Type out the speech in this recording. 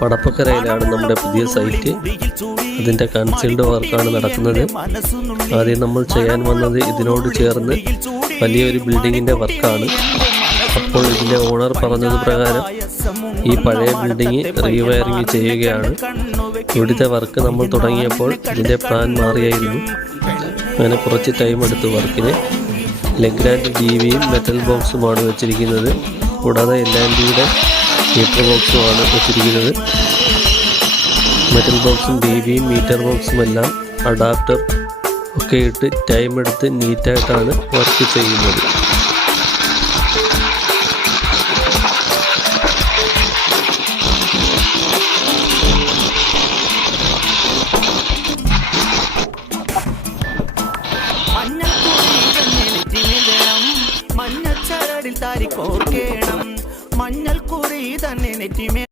പടപ്പക്കരയിലാണ് നമ്മുടെ പുതിയ സൈറ്റ്. അതിൻ്റെ കൺസീൽഡ് വർക്കാണ് നടക്കുന്നത്. ആദ്യം നമ്മൾ ചെയ്യാൻ വന്നത് ഇതിനോട് ചേർന്ന് വലിയൊരു ബിൽഡിങ്ങിൻ്റെ വർക്കാണ്. അപ്പോൾ ഇതിൻ്റെ ഓണർ പറഞ്ഞത് പ്രകാരം ഈ പഴയ ബിൽഡിങ് റീവയറിങ് ചെയ്യുകയാണ്. ഇവിടുത്തെ വർക്ക് നമ്മൾ തുടങ്ങിയപ്പോൾ ഇതിൻ്റെ പ്ലാൻ മാറിയായിരുന്നു. അങ്ങനെ കുറച്ച് ടൈം എടുത്തു വർക്കിന്. ലെഗ്രാൻഡ് GVയും മെറ്റൽ ബോക്സുമാണ് വെച്ചിരിക്കുന്നത്. കൂടാതെ L&Tയുടെ മീറ്റർ ബോക്സുമാണ് വെച്ചിരിക്കുന്നത്. മെറ്റൽ ബോക്സും DVയും മീറ്റർ ബോക്സും എല്ലാം അഡാപ്റ്റർ ഒക്കെ ഇട്ട് ടൈം എടുത്ത് നീറ്റായിട്ടാണ് വർക്ക് ചെയ്യുന്നത്. മഞ്ഞൾ കുറി തന്നെ നെറ്റിമേ